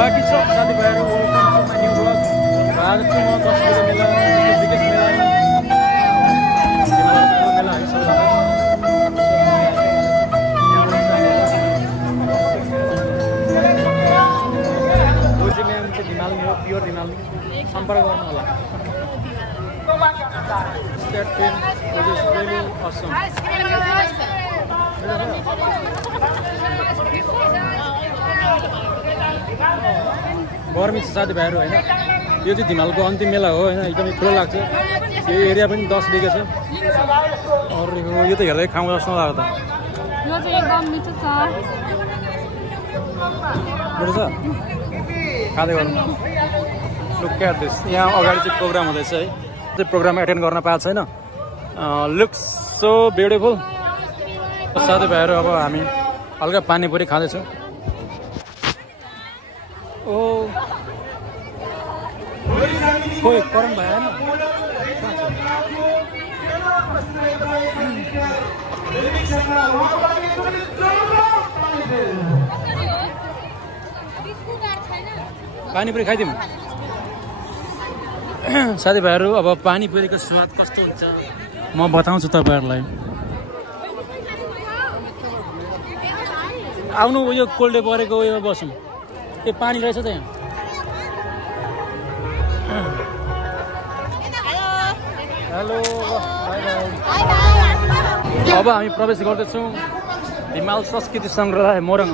गुवाहाटी छ साथीभाइहरू new blog Bharat छ म 10 बजे मेला बिगेस्ट मेला मेला आइसक्यो रोजी म्याम चाहिँ दिमाल मेरो प्योर दिमाल सम्पर्क गर्नु होला That film was really awesome. गर्मी छ साथीभाइहरू होइन यो चाहिँ धिमालको अन्तिम मेला हो होइन एकदमै ठुलो लाग्छ यो एरिया पनि 10 बिघा छ अरू यो त हेर्दै खाउँ जस्तो लाग्यो त यो चाहिँ एकदम मिठो छ मिठो छ खाँदै गर्नु लुक एट दिस यहाँ अगाडि चाहिँ प्रोग्राम हुँदैछ है त्यो प्रोग्राम एटेन्ड गर्न पाएको छैन लुक्स सो ब्युटिफुल साथीभाइहरू अब हामी हल्का पानीपुरी खाँदैछौँ ओ खोइ करम भयो होइन पानीपुरी खाइदिउँ साथीभाइहरू अब पानीपुरीको स्वाद कस्तो हुन्छ म बताउँछु तपाईँहरूलाई आउनु यो कोल्डे परेको उयोमा बसौँ ए पानी रहेछ त यहाँ हेलो अब हामी प्रवेश गर्दैछौँ हिमाल संस्कृति सङ्ग्रहालय मोरङ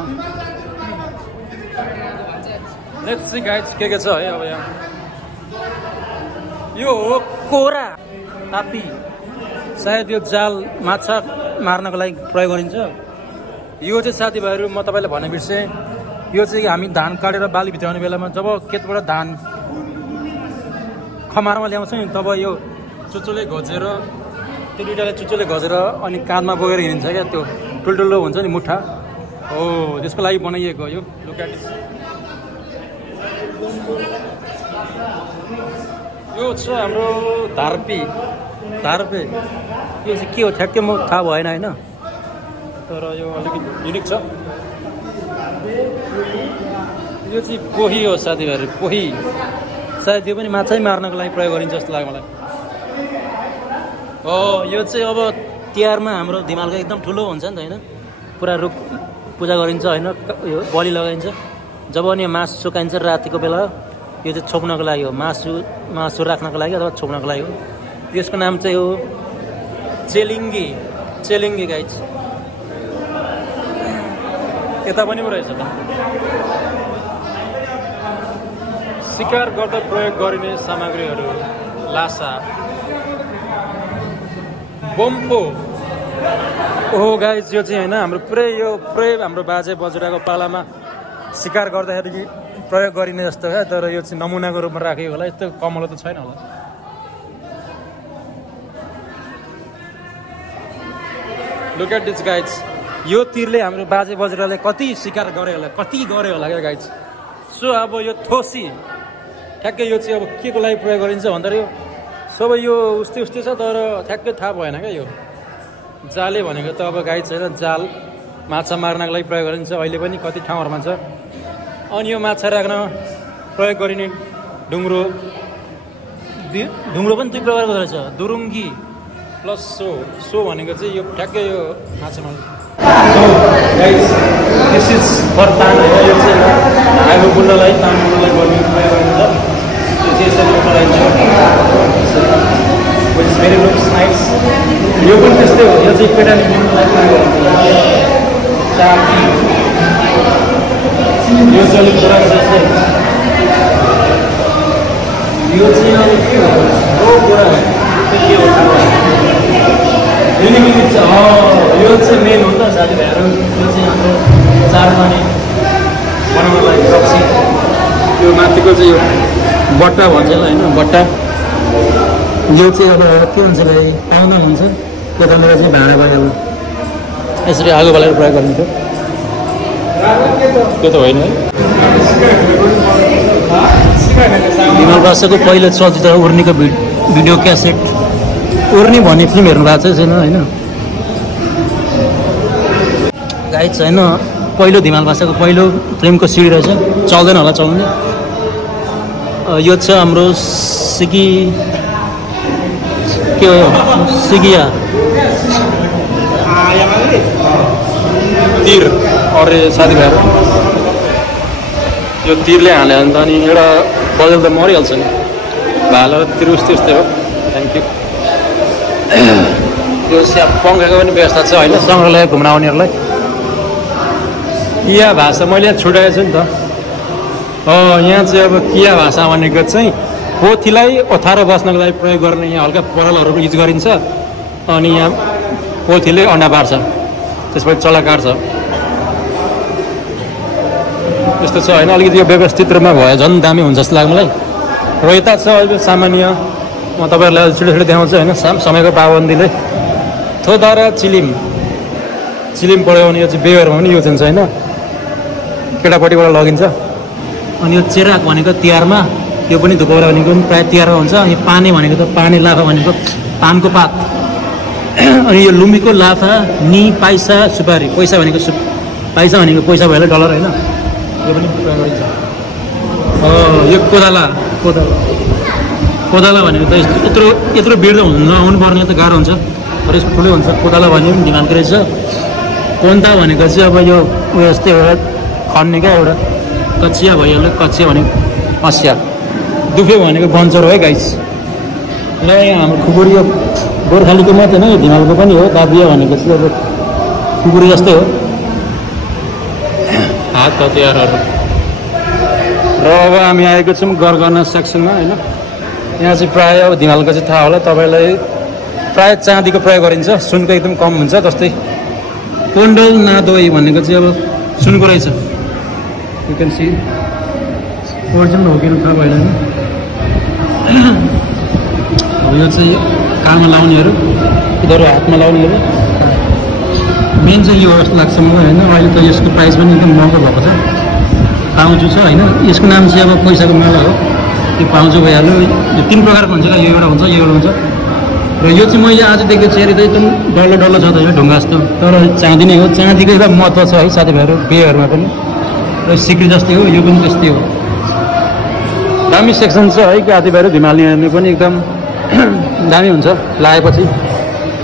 लेट्स सी गाइज के छ है अब यहाँ यो हो कोरा तापी सायद यो जाल माछा मार्नको लागि प्रयोग गरिन्छ यो चाहिँ साथीभाइहरू म तपाईँलाई भन्ने बिर्सेँ यो चाहिँ हामी धान काटेर बाली भित्राउने बेलामा जब खेतबाट धान खमारमा ल्याउँछौँ नि तब यो चुचुले घोचेर त्यो दुइटाले चुचुले घोचेर अनि काँधमा बोकेर हिँड्छ क्या त्यो ठुल्ठुलो हुन्छ नि मुठा हो त्यसको लागि बनाइएको यो लुकाटिस यो छ हाम्रो धार्पे यो चाहिँ के हो ठ्याक्कै म थाहा भएन होइन तर यो अलिकति युनिक छ यो चाहिँ पोही हो साथीभाइहरू पोही सायद यो पनि माछै मार्नको लागि प्रयोग गरिन्छ जस्तो लाग्यो मलाई हो यो चाहिँ अब तिहारमा हाम्रो धिमालको एकदम ठुलो हुन्छ नि त होइन पुरा रुख पूजा गरिन्छ होइन यो बलि लगाइन्छ जब अनि मासु सुकाइन्छ रातिको बेला यो चाहिँ छोप्नको लागि हो मासु राख्नको लागि अथवा छोप्नको लागि हो यसको नाम चाहिँ हो चेलिङ्गे गाइज यता पनि पो रहेछ त शिकार गर्दा प्रयोग गरिने सामग्रीहरू लासा बम्पो ओहो गाइज यो चाहिँ होइन हाम्रो पुरै हाम्रो बाजे बजुराको पालामा शिकार गर्दाखेरि प्रयोग गरिने जस्तो क्या तर यो चाहिँ नमुनाको रूपमा राखेको होला यस्तो कमलो त छैन होला लुक एट दिस गाइज यो तीरले हाम्रो बाजे बजुराले कति शिकार गरे होला क्या गाइज सो अब यो थोसी ठ्याक्कै यो चाहिँ अब के को लागि प्रयोग गरिन्छ भन्दाखेरि सबै यो उस्तै छ तर ठ्याक्कै थाहा भएन क्या यो जाले भनेको त अब गाइज छैन जाल माछा मार्नको लागि प्रयोग गरिन्छ अहिले पनि कति ठाउँहरूमा छ अनि यो माछा राख्न प्रयोग गरिने ढुङ्ग्रो पनि दुई प्रकारको रहेछ दुरुङ्गी प्लस सो भनेको चाहिँ यो ठ्याक्कै यो माछा मार्छ दिस इज फर तान होइन यो चाहिँ आगो बुल्नलाई तान बुल्नलाई गर्ने प्रयोग गरिन्छ यो चाहिँ यसरी चलाइन्छ भेरी लुक्स नाइस यो पनि त्यस्तै हो यो चाहिँ पेटानी बुल्नलाई प्रयोग गरिन्छ चाकी यो चाहिँ कुरा जस्तै यो चाहिँ अब के हो कुरा के हो युनिक छ यो चाहिँ मेन हो नि त साथीभाइहरू यो चाहिँ हाम्रो चारपानी बनाउनलाई रक्सी यो माथिको चाहिँ यो बट्टा भन्छ होइन बट्टा यो चाहिँ अब के हुन्छ भाइ पाउन हुन्छ त्यो कारणले चाहिँ भाँडा बालेर यसरी आगो बालेर प्रयोग गरिन्छ त्यो त होइन है विमल बासाको पहिलो चलचित्र उर्नीको भिडियो क्यासेट उर्नी भन्ने फिल्म हेर्नु भएको छैन होइन गाइड छैन पहिलो धिमाल भाषाको पहिलो फिल्मको सिडी रहेछ चल्दैन होला चलाउने यो चाहिँ हाम्रो के हो सिगिया तीर अरे साथीभाइहरू यो तीरले हाल्यो भने त अनि एउटा बजेल त मरिहाल्छ नि भालो तिर उस्तै हो थ्याङ्क यू यो पङ्खाको पनि व्यवस्था छ होइन सङ्ग्रहालय घुम्न आउनेहरूलाई किया भाषा मैले यहाँ छुट्याएको छु नि त यहाँ चाहिँ अब किया भाषा भनेको चाहिँ पोथीलाई ओथारो बस्नको लागि प्रयोग गर्ने यहाँ हल्का परालहरू युज गरिन्छ अनि यहाँ पोथीले अन्डा पार्छ त्यसपछि चल्ला काट्छ त्यस्तो छ होइन अलिकति यो व्यवस्थित रूपमा भयो झन् दामी हुन्छ जस्तो लाग्यो मलाई र यता छ अहिले सामान्य म तपाईँहरूलाई छिटो छिटो देखाउँछु होइन समयको पाबन्दीले थोदारा चिलिम पढ्यो भने यो चाहिँ बेहोरमा पनि युज हुन्छ होइन केटापट्टिबाट लगिन्छ अनि यो चेराक भनेको तिहारमा त्यो पनि धुपौरा भनेको पनि प्रायः तिहारमा हुन्छ अनि पानी भनेको त पानी लाफा भनेको पानको पात अनि यो लुम्बीको लाफा नि पैसा सुपारी पैसा भनेको पैसा भनेको पैसा भएला डलर होइन यो पनि प्रयोग गरिन्छ यो कोदाला भनेको त यत्रो बिर्द नआउनु पर्ने त गाह्रो हुन्छ तर यसको ठुलै हुन्छ कोदाला भने पनि धिमालको रहेछ कोन्ता भनेको चाहिँ अब यो उयो जस्तै एउटा खन्ने क्या एउटा कचिया भइहाल्यो कचिया भनेको हँसिया दुफे भनेको बन्चर हो है गाइस र यहाँ हाम्रो खुकुरी यो गोर्खालीको मात्रै होइन यो धिमालको पनि हो दाबिया भनेको चाहिँ अब खुकुरी जस्तै हो हात हतियारहरू र अब हामी आएको छौँ गरगहना सेक्सनमा होइन यहाँ चाहिँ प्रायः अब धिमालको चाहिँ थाहा होला तपाईँलाई प्रायः चाँदीको प्रयोग गरिन्छ सुनको एकदम कम हुन्छ जस्तै कोन्डल नादोई भनेको चाहिँ अब सुनको रहेछ यु क्यान सी ओरिजिनल हो कि थाहा भएन यो चाहिँ कामा लाउनेहरू यिनीहरू हातमा लाउनेहरू मेन चाहिँ यो जस्तो लाग्छ मलाई होइन अहिले त यसको प्राइस पनि एकदम महँगो भएको छ पाउँछु छ होइन यसको नाम चाहिँ अब पैसाको माला हो त्यो पाउँछु भइहाल्यो यो 3 प्रकारको हुन्छ क्या यो एउटा हुन्छ यो एउटा हुन्छ र यो चाहिँ मैले आज देखेको चाहिँ एकदम डल्लो छ त यो ढुङ्गा जस्तो तर चाँदी नै हो चाँदीको एउटा महत्त्व छ है साथीभाइहरू बिहेहरूमा पनि र सिक्री जस्तै हो यो पनि त्यस्तै हो दामी सेक्सन छ है साथीभाइहरू धिमालीहरूले पनि एकदम दामी हुन्छ लगाएपछि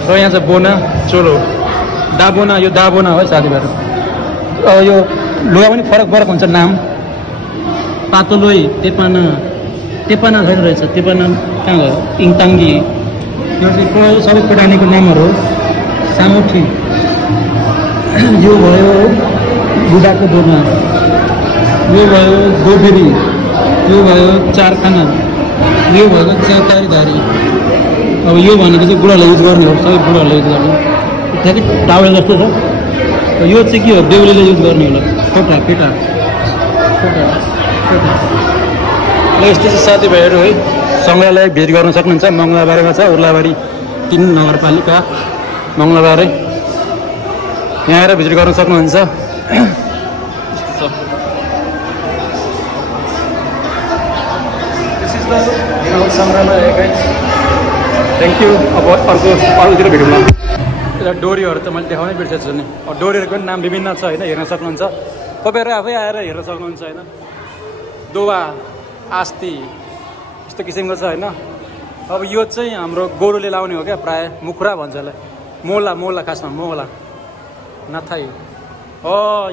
र यहाँ चाहिँ बोना चोलो दाबोना यो दाबोना हो साथीभाइहरू यो लुगा पनि फरक हुन्छ नाम पातोलोई तेपाना छैन रहेछ तेपाना कहाँ गयो इङताङ्गी यो चाहिँ सबै केटानीको नामहरू हो सामुठी यो भयो बुढाको बोना यो भयो गोबेरी यो भयो चारखाना यो भयो चौतारीधारी अब यो भनेको चाहिँ बुढाले युज गर्ने हो सबै बुढाहरूले युज गर्ने ठ्याक्कै टावेल जस्तो छ यो चाहिँ के हो बेहुलीले युज गर्ने होला केटा र यस्तो चाहिँ साथीभाइहरू है सङ्ग्रहालय भिजिट गर्न सक्नुहुन्छ मङ्गलाबारीमा छ उर्लाबारी 3 नगरपालिका मङ्गलाबारी यहाँ आएर भिजिट गर्न सक्नुहुन्छ सङ्ग्रहालय थ्याङ्क यू अब अर्कोतिर भेटौँला एउटा डोरीहरू त मैले देखाउनै बिर्सेछु नि डोरीहरूको पनि नाम विभिन्न छ होइन हेर्न सक्नुहुन्छ तपाईँहरू आफै आएर हेर्न सक्नुहुन्छ होइन दोवा आस्ती यस्तो किसिमको छ होइन अब यो चाहिँ हाम्रो गोरुले लाउने हो क्या प्रायः मुखुरा भन्छ यसलाई मोला खासमा मोला नथाई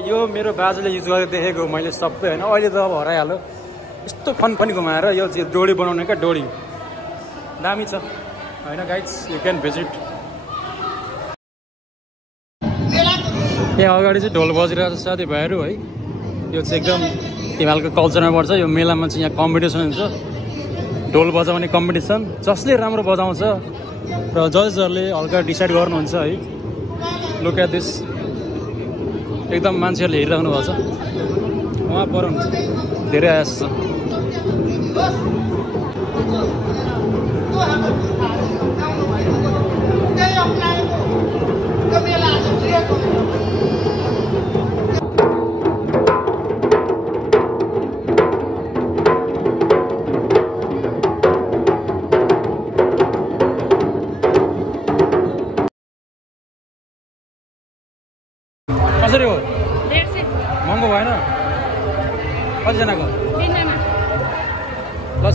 यो मेरो बाजेले युज गरेर देखेको मैले सबै होइन अहिले त अब हराइहाल्यो यस्तो फन घुमाएर यो चाहिँ डोरी बनाउने क्या डोरी दामी छ होइन गाइड्स यु क्यान भिजिट यहाँ अगाडि चाहिँ ढोल बजिरहेको छ साथीभाइहरू है यो चाहिँ एकदम हिमालको कल्चरमा पर्छ यो मेलामा चाहिँ यहाँ कम्पिटिसन हुन्छ ढोल बजाउने कम्पिटिसन जसले राम्रो बजाउँछ र जजेसहरूले हल्का डिसाइड गर्नुहुन्छ है लुक एट दिस एकदम मान्छेहरूले हेरिराख्नु भएको छ उहाँ पर हुन्छ धेरै आएछ कसरी हो 150 कतिजनाको तिनजना ल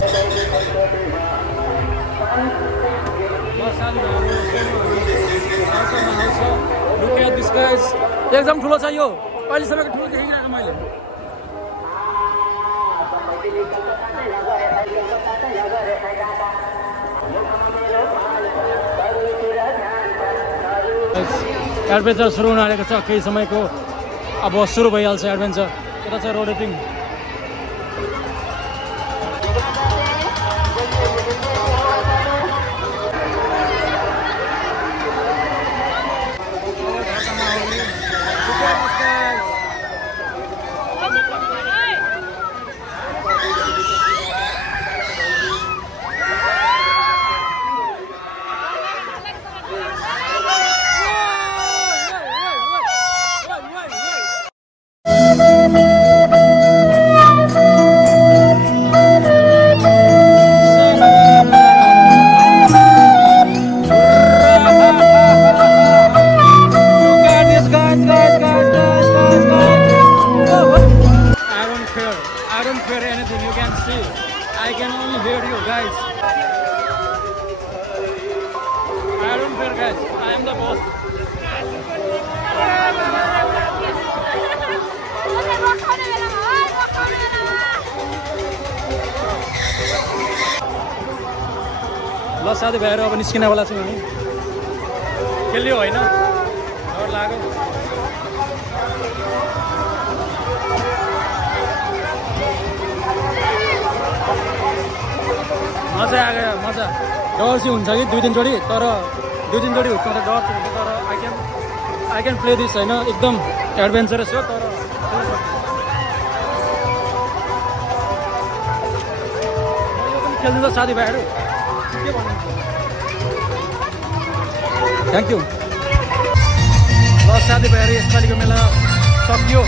Look at this guys. एकदम ठुलो छ यो अहिलेसम्मको ठुलो देखेको आज मैले एडभेन्चर सुरु हुन आएको छ केही समयको अब सुरु भइहाल्छ एडभेन्चर यता छ rotating I can only hear you guys. I don't care guys. I am the boss. ल साथीभाइहरू अब निस्किनेवाला छौँ हामी खेल्यो होइन डर लाग्यो मजा आयो मजा डर चाहिँ हुन्छ कि दुई तिनचोटि तर दुई तिनचोटि हुँदा डर चाहिँ हुन्छ तर आई क्यान प्ले दिस होइन एकदम एडभेन्चरस हो तर खेल्नु त साथीभाइहरू के भन्नु थ्याङ्क यू ल साथीभाइहरू यसपालिको मेला सकियो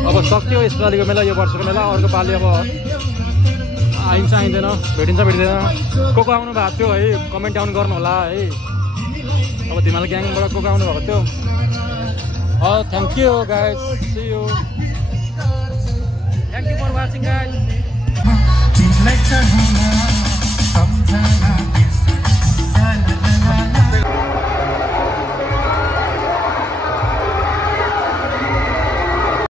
अब सक्यो यसपालिको मेला यो वर्षको मेला अर्को पालि अब आइन्छ आइँदैन भेटिन्छ भेटिँदैन को आउनु भएको थियो है कमेन्ट डाउन गर्नु होला है अब तिमीलाई ग्याङबाट को आउनु भएको थियो thank you guys see you thank you for watching guys